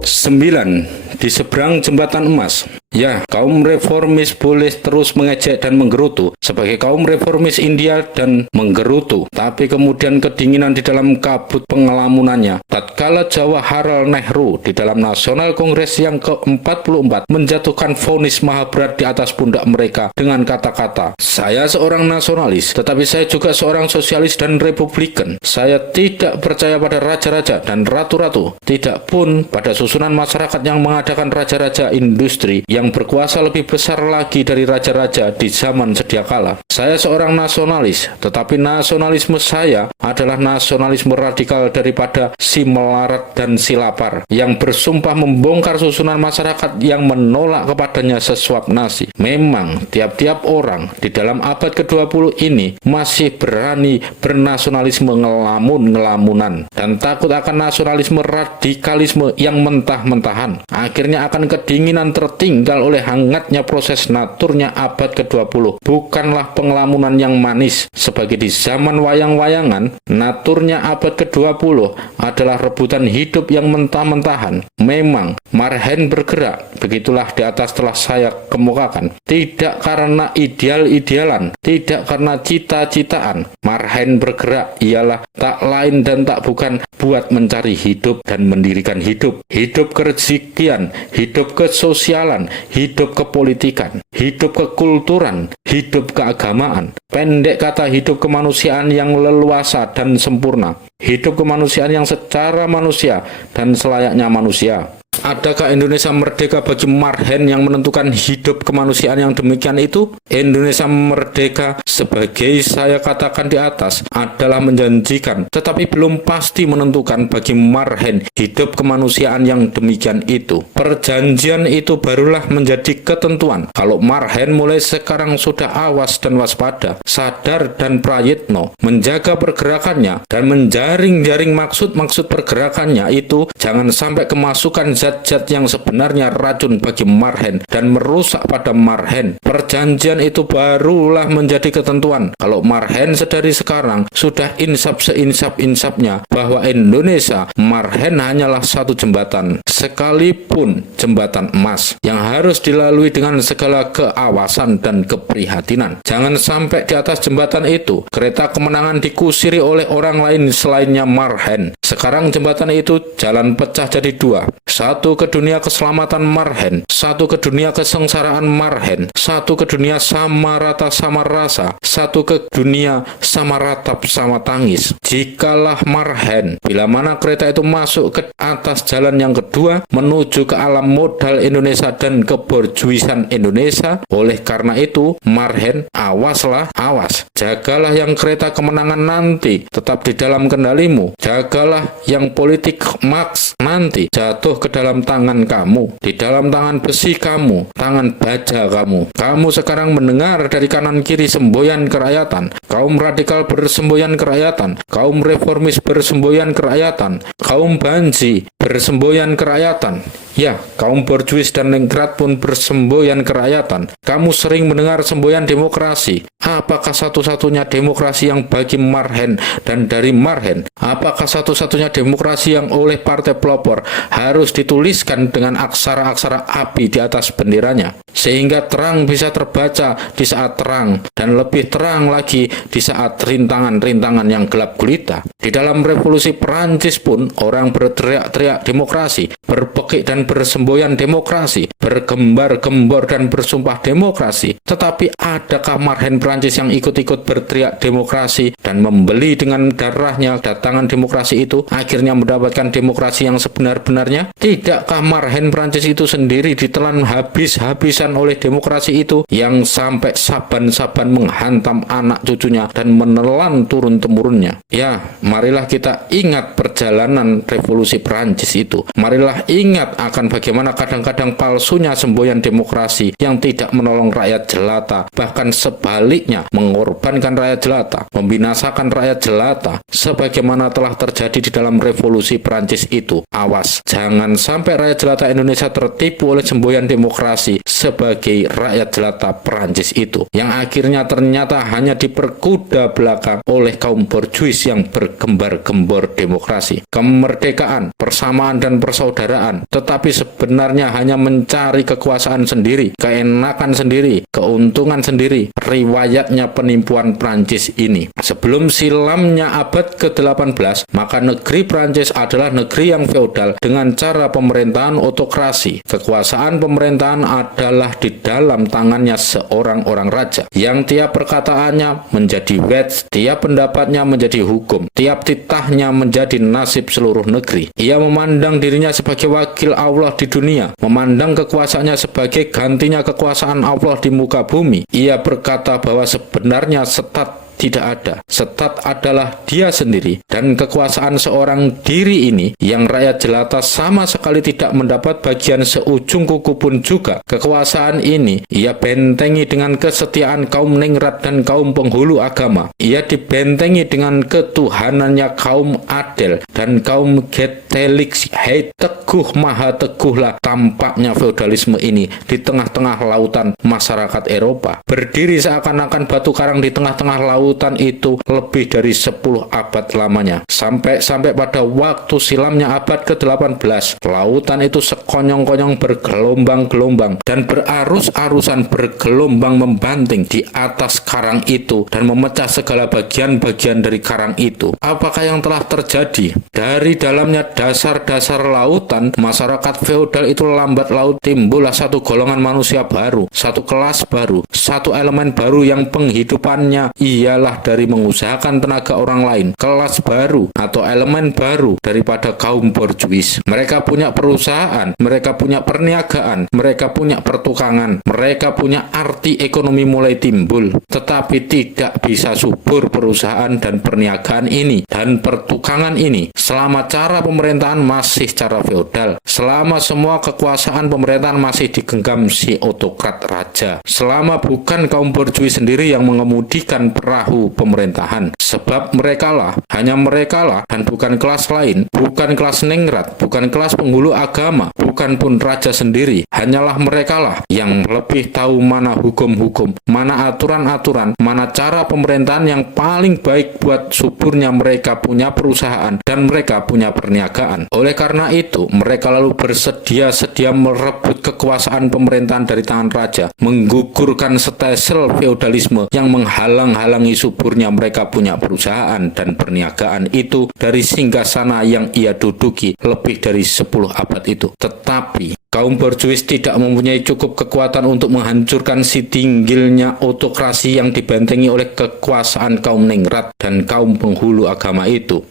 9. Di seberang jembatan emas. Ya, kaum reformis boleh terus mengejek dan menggerutu sebagai kaum reformis India dan menggerutu, tapi kemudian kedinginan di dalam kabut pengelamunannya tatkala Jawaharlal Nehru di dalam Nasional Kongres yang ke-44 menjatuhkan vonis maha berat di atas pundak mereka dengan kata-kata, "Saya seorang nasionalis, tetapi saya juga seorang sosialis dan republikan. Saya tidak percaya pada raja-raja dan ratu-ratu, tidak pun pada susunan masyarakat yang mengadakan raja-raja industri yang berkuasa lebih besar lagi dari raja-raja di zaman sedia kala. Saya seorang nasionalis, tetapi nasionalisme saya adalah nasionalisme radikal daripada si melarat dan si lapar, yang bersumpah membongkar susunan masyarakat yang menolak kepadanya sesuap nasi. Memang, tiap-tiap orang di dalam abad ke-20 ini masih berani bernasionalisme ngelamun-ngelamunan dan takut akan nasionalisme radikalisme yang mentah-mentahan. Akhirnya akan kedinginan tertinggal oleh hangatnya proses naturnya abad ke-20. Bukanlah pengelamunan yang manis sebagai di zaman wayang-wayangan. Naturnya abad ke-20 adalah rebutan hidup yang mentah-mentahan. Memang marhen bergerak, begitulah di atas telah saya kemukakan, tidak karena ideal-idealan, tidak karena cita-citaan. Marhen bergerak ialah tak lain dan tak bukan buat mencari hidup dan mendirikan hidup. Hidup kerezekian, hidup kesosialan, hidup kepolitikan, hidup kekulturan, hidup keagamaan. Pendek kata, hidup kemanusiaan yang leluasa dan sempurna. Hidup kemanusiaan yang secara manusia dan selayaknya manusia. Adakah Indonesia merdeka bagi marhen yang menentukan hidup kemanusiaan yang demikian itu? Indonesia merdeka, sebagai saya katakan di atas, adalah menjanjikan, tetapi belum pasti menentukan bagi marhen hidup kemanusiaan yang demikian itu. Perjanjian itu barulah menjadi ketentuan. Kalau marhen mulai sekarang sudah awas dan waspada, sadar dan prayitno, menjaga pergerakannya dan menjaring-jaring maksud-maksud pergerakannya itu, jangan sampai kemasukan zat-zat yang sebenarnya racun bagi marhen dan merusak pada marhen. Perjanjian itu barulah menjadi ketentuan. Kalau marhen sedari sekarang sudah insaf seinsaf-insafnya bahwa Indonesia marhen hanyalah satu jembatan, sekalipun jembatan emas, yang harus dilalui dengan segala keawasan dan keprihatinan. Jangan sampai di atas jembatan itu kereta kemenangan dikusiri oleh orang lain selainnya marhen. Sekarang jembatan itu jalan pecah jadi dua. Satu ke dunia keselamatan marhen, satu ke dunia kesengsaraan marhen, satu ke dunia sama rata sama rasa, satu ke dunia sama ratap sama tangis. Jikalah marhen, bila mana kereta itu masuk ke atas jalan yang kedua menuju ke alam modal Indonesia dan keborjuisan Indonesia, oleh karena itu marhen, awaslah, awas. Jagalah yang kereta kemenangan nanti tetap di dalam kendalimu. Jagalah yang politik maks nanti jatuh ke dalam tangan kamu, di dalam tangan besi kamu, tangan baja kamu. Kamu sekarang mendengar dari kanan kiri semboyan kerakyatan. Kaum radikal bersemboyan kerakyatan, kaum reformis bersemboyan kerakyatan, kaum banji bersemboyan kerakyatan. Ya, kaum borjuis dan ningrat pun bersemboyan kerakyatan. Kamu sering mendengar semboyan demokrasi. Apakah satu-satunya demokrasi yang bagi marhen dan dari marhen? Apakah satu-satunya demokrasi yang oleh partai pelopor harus dituliskan dengan aksara-aksara api di atas benderanya, sehingga terang bisa terbaca di saat terang dan lebih terang lagi di saat rintangan-rintangan yang gelap gulita? Di dalam revolusi Perancis pun orang berteriak-teriak demokrasi, berpekik dan bersemboyan demokrasi, bergembar-gembor dan bersumpah demokrasi. Tetapi adakah marhen Perancis yang ikut-ikut berteriak demokrasi dan membeli dengan darahnya datangan demokrasi itu, akhirnya mendapatkan demokrasi yang sebenar-benarnya? Tidakkah marhen Perancis itu sendiri ditelan habis-habisan oleh demokrasi itu, yang sampai saban-saban menghantam anak cucunya dan menelan turun-temurunnya? Ya, marilah kita ingat perjalanan revolusi Perancis itu. Marilah ingat akan bagaimana kadang-kadang palsunya semboyan demokrasi yang tidak menolong rakyat jelata, bahkan sebaliknya mengorbankan rakyat jelata, membinasakan rakyat jelata, sebagaimana telah terjadi di dalam revolusi Perancis itu. Awas, jangan sampai rakyat jelata Indonesia tertipu oleh semboyan demokrasi sebagai rakyat jelata Perancis itu, yang akhirnya ternyata hanya diperkuda belakang oleh kaum borjuis yang bergembar-gembor demokrasi, kemerdekaan, persamaan dan persaudaraan, tetapi sebenarnya hanya mencari kekuasaan sendiri, keenakan sendiri, keuntungan sendiri. Riwayatnya penipuan Prancis ini. Sebelum silamnya abad ke-18, maka negeri Prancis adalah negeri yang feodal dengan cara pemerintahan otokrasi. Kekuasaan pemerintahan adalah di dalam tangannya seorang raja, yang tiap perkataannya menjadi wets, tiap pendapatnya menjadi hukum, tiap titahnya menjadi nasib seluruh negeri. Ia memandang dirinya sebagai wakil Allah di dunia, memandang kekuasaannya sebagai gantinya kekuasaan Allah di muka bumi. Ia berkata bahwa sebenarnya Setat tidak ada. Setat adalah dia sendiri, dan kekuasaan seorang diri ini yang rakyat jelata sama sekali tidak mendapat bagian seujung kuku pun juga. Kekuasaan ini ia bentengi dengan kesetiaan kaum ningrat dan kaum penghulu agama. Ia dibentengi dengan ketuhanannya kaum Adel dan kaum Getelix. Hei teguh, maha teguhlah tampaknya feodalisme ini di tengah-tengah lautan masyarakat Eropa. Berdiri seakan-akan batu karang di tengah-tengah lautan itu lebih dari 10 abad lamanya. Sampai pada waktu silamnya abad ke-18, lautan itu sekonyong-konyong bergelombang-gelombang dan berarus-arusan bergelombang membanting di atas karang itu dan memecah segala bagian-bagian dari karang itu. Apakah yang telah terjadi? Dari dalamnya dasar-dasar lautan, masyarakat feodal itu lambat laun timbullah satu golongan manusia baru, satu kelas baru, satu elemen baru yang penghidupannya ialah dari mengusahakan tenaga orang lain, kelas baru atau elemen baru daripada kaum borjuis. Mereka punya perusahaan, mereka punya perniagaan, mereka punya pertukangan, mereka punya arti ekonomi mulai timbul, tetapi tidak bisa subur perusahaan dan perniagaan ini dan pertukangan ini selama cara pemerintahan masih cara feodal, selama semua kekuasaan pemerintahan masih digenggam si otokrat raja, selama bukan kaum borjuis sendiri yang mengemudikan perahu pemerintahan, sebab merekalah, hanya merekalah, dan bukan kelas lain, bukan kelas ningrat, bukan kelas penghulu agama, bukan pun raja sendiri, hanyalah merekalah yang lebih tahu mana hukum-hukum, mana aturan-aturan, mana cara pemerintahan yang paling baik buat suburnya mereka punya perusahaan dan mereka punya perniagaan. Oleh karena itu, mereka lalu bersedia-sedia merebut kekuasaan pemerintahan dari tangan raja, menggugurkan stelsel feodalisme yang menghalang-halangi suburnya mereka punya perusahaan dan perniagaan itu dari singgasana yang ia duduki lebih dari 10 abad itu. Tetapi kaum borjuis tidak mempunyai cukup kekuatan untuk menghancurkan si tinggilnya otokrasi yang dibentengi oleh kekuasaan kaum ningrat dan kaum penghulu agama itu.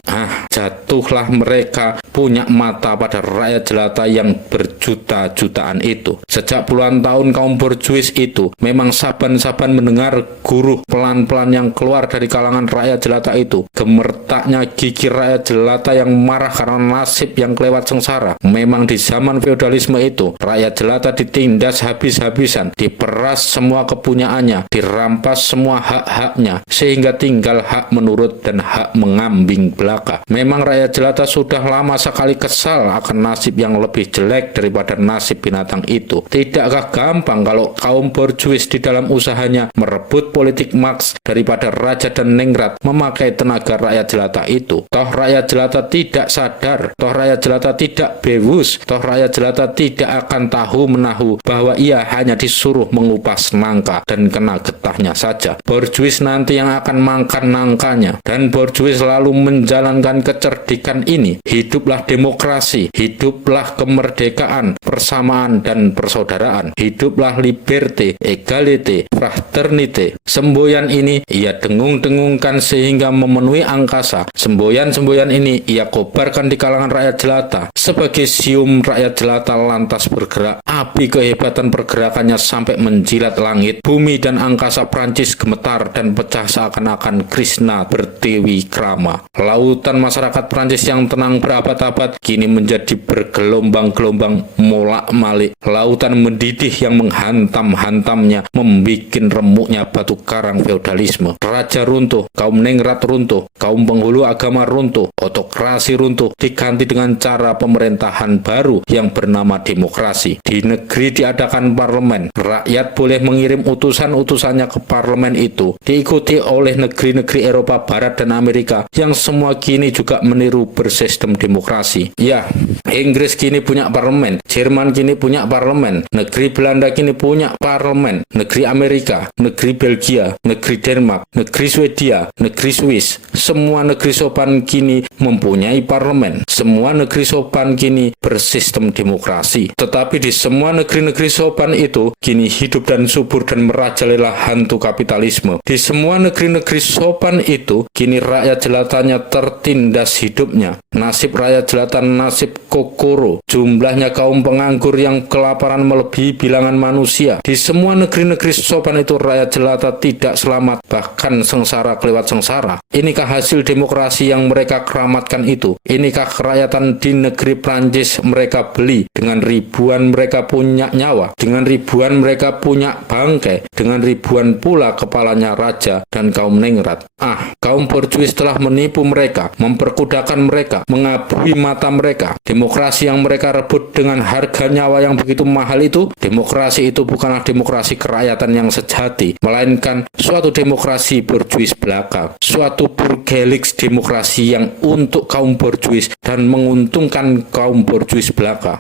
Jatuhlah mereka punya mata pada rakyat jelata yang berjuta-jutaan itu. Sejak puluhan tahun kaum borjuis itu memang saban-saban mendengar guruh pelan-pelan yang keluar dari kalangan rakyat jelata itu. Gemertaknya gigi rakyat jelata yang marah karena nasib yang kelewat sengsara. Memang di zaman feodalisme itu, rakyat jelata ditindas habis-habisan, diperas semua kepunyaannya, dirampas semua hak-haknya, sehingga tinggal hak menurut dan hak mengambing belaka. Memang rakyat jelata sudah lama sekali kesal akan nasib yang lebih jelek daripada nasib binatang itu. Tidakkah gampang kalau kaum borjuis di dalam usahanya merebut politik Marx daripada raja dan ningrat memakai tenaga rakyat jelata itu? Toh rakyat jelata tidak sadar, toh rakyat jelata tidak bewus, toh rakyat jelata tidak akan tahu menahu bahwa ia hanya disuruh mengupas nangka dan kena getahnya saja. Borjuis nanti yang akan makan nangkanya, dan borjuis selalu menjalankan kecerdikan ini. Hiduplah demokrasi, hiduplah kemerdekaan, persamaan dan persaudaraan, hiduplah liberté, égalité, fraternité. Semboyan ini ia dengung-dengungkan sehingga memenuhi angkasa. Semboyan-semboyan ini ia kobarkan di kalangan rakyat jelata sebagai sium rakyat jelata lantas lantas bergerak. Api kehebatan pergerakannya sampai menjilat langit. Bumi dan angkasa Prancis gemetar dan pecah seakan-akan Krishna berdewi krama. Lautan masyarakat Prancis yang tenang berabad-abad kini menjadi bergelombang-gelombang molak-malik. Lautan mendidih yang menghantam-hantamnya membuat remuknya batu karang feodalisme. Raja runtuh, kaum ningrat runtuh, kaum penghulu agama runtuh, otokrasi runtuh, diganti dengan cara pemerintahan baru yang bernama demokrasi. Di negeri diadakan parlemen, rakyat boleh mengirim utusan-utusannya ke parlemen itu, diikuti oleh negeri-negeri Eropa Barat dan Amerika yang semua kini juga meniru bersistem demokrasi. Ya, Inggris kini punya parlemen, Jerman kini punya parlemen, negeri Belanda kini punya parlemen, negeri Amerika, negeri Belgia, negeri Denmark, negeri Swedia, negeri Swiss, semua negeri sopan kini mempunyai parlemen. Semua negeri sopan kini bersistem demokrasi. Tetapi di semua negeri-negeri sopan itu kini hidup dan subur dan merajalela hantu kapitalisme. Di semua negeri-negeri sopan itu kini rakyat jelatannya tertindas hidupnya. Nasib rakyat jelatan nasib kokoro. Jumlahnya kaum penganggur yang kelaparan melebihi bilangan manusia. Di semua negeri-negeri sopan itu rakyat jelata tidak selamat, bahkan sengsara kelewat sengsara. Inikah hasil demokrasi yang mereka keramatkan itu? Inikah kerakyatan di negeri Prancis mereka beli? Dengan ribuan mereka punya nyawa, dengan ribuan mereka punya bangkai, dengan ribuan pula kepalanya raja dan kaum ningrat. Kaum borjuis telah menipu mereka, memperkudakan mereka, mengabui mata mereka. Demokrasi yang mereka rebut dengan harga nyawa yang begitu mahal itu, demokrasi itu bukanlah demokrasi kerakyatan yang sejati, melainkan suatu demokrasi borjuis belaka, suatu burgelix demokrasi yang untuk kaum borjuis dan menguntungkan kaum borjuis belaka.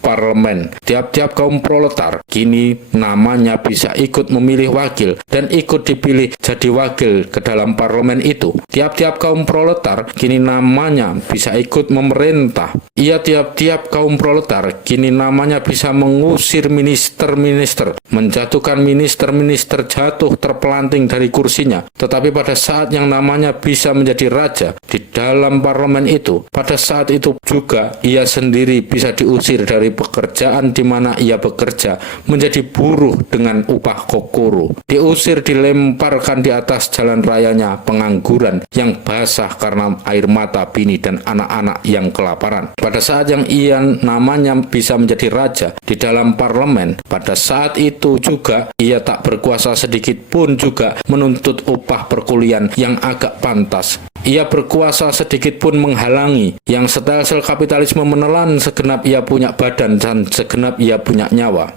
Parlemen. Tiap-tiap kaum proletar kini namanya bisa ikut memilih wakil dan ikut dipilih jadi wakil ke dalam parlemen itu. Tiap-tiap kaum proletar kini namanya bisa ikut memerintah. Tiap-tiap kaum proletar kini namanya bisa mengusir minister-minister, menjatuhkan minister-minister jatuh terpelanting dari kursinya. Tetapi pada saat yang namanya bisa menjadi raja di dalam parlemen itu, pada saat itu juga ia sendiri bisa diusir dari pekerjaan di mana ia bekerja, menjadi buruh dengan upah kokoro, diusir, dilemparkan di atas jalan rayanya pengangguran yang basah karena air mata bini dan anak-anak yang kelaparan. Pada saat yang ia namanya bisa menjadi raja di dalam parlemen, pada saat itu juga ia tak berkuasa sedikit pun juga menuntut upah perkuliahan yang agak pantas. Ia berkuasa sedikit pun menghalangi yang sel-sel kapitalisme menelan segenap ia punya badan dan segenap ia punya nyawa.